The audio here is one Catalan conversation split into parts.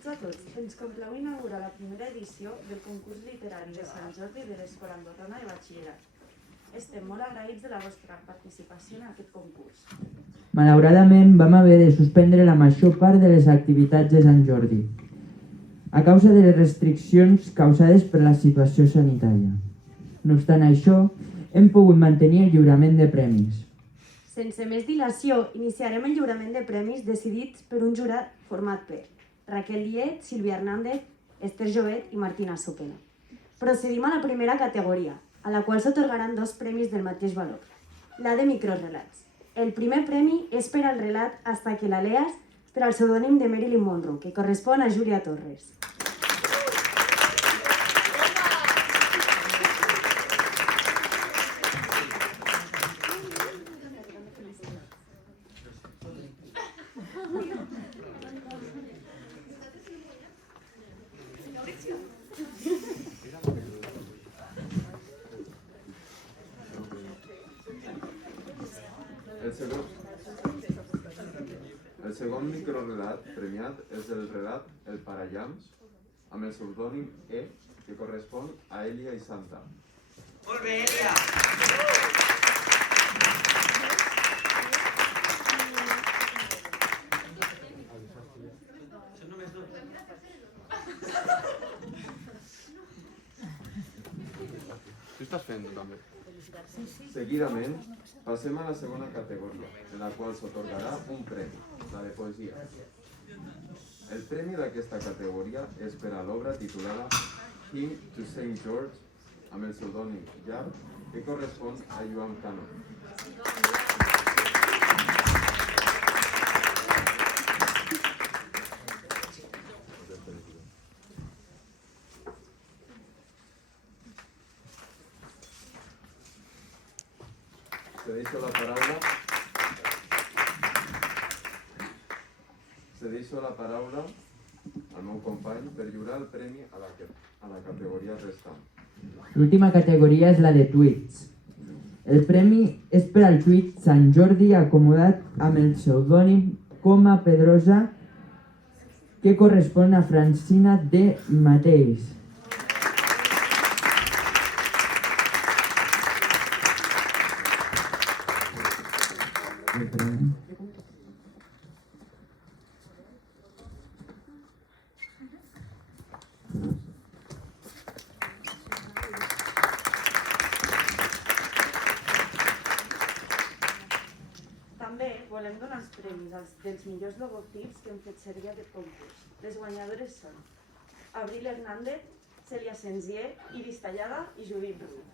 tots a tots, ens complau inaugurar la primera edició del concurs literari de Sant Jordi de l'Escola Andorrana de Batxillerat. Estem molt agraïts de la vostra participació en aquest concurs. Malauradament vam haver de suspendre la major part de les activitats de Sant Jordi a causa de les restriccions causades per la situació sanitària. No obstant això, hem pogut mantenir el lliurament de premis. Sense més dilació, iniciarem el lliurament de premis decidits per un jurat format per Raquel Diet, Sílvia Hernández, Esther Jovet i Martina Sopena. Procedim a la primera categoria, a la qual s'atorgaran 2 premis del mateix valor, la de microrelats. El primer premi és per al relat Hasta que la leas, per al pseudònim de Marilyn Monroe, que correspon a Júlia Torres. El segon microrelat premiat és el relat El Parallamps, amb el pseudònim E, que correspon a Elia i Santa. Molt bé, Elia! Són només 2. Què estàs fent, tu també? Seguidament, passem a la segona categoria, en la qual s'atorgarà un premi, la de poesia. El premi d'aquesta categoria és per a l'obra titulada Hymn to Saint George, amb el pseudònim Jar, que correspon a Joan Cano. Cedeixo la paraula al meu company per lliurar el premi a la categoria restant. L'última categoria és la de tuits. El premi és per al tuit Sant Jordi acomodat amb el pseudònim Coma Pedrosa, que correspon a Francina de Mateis. També volem donar els premis dels millors logotips que hem fet servir aquest concurs. Les guanyadores són Abril Hernández, Cèlia Senzier, Iris Tallada i Judit Rull.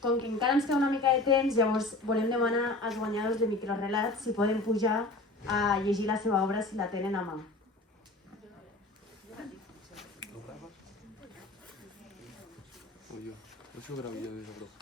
Com que encara ens queda una mica de temps, llavors volem demanar als guanyadors de microrelats si poden pujar a llegir la seva obra si la tenen a mà. Oye, eso grabé yo de esa broma.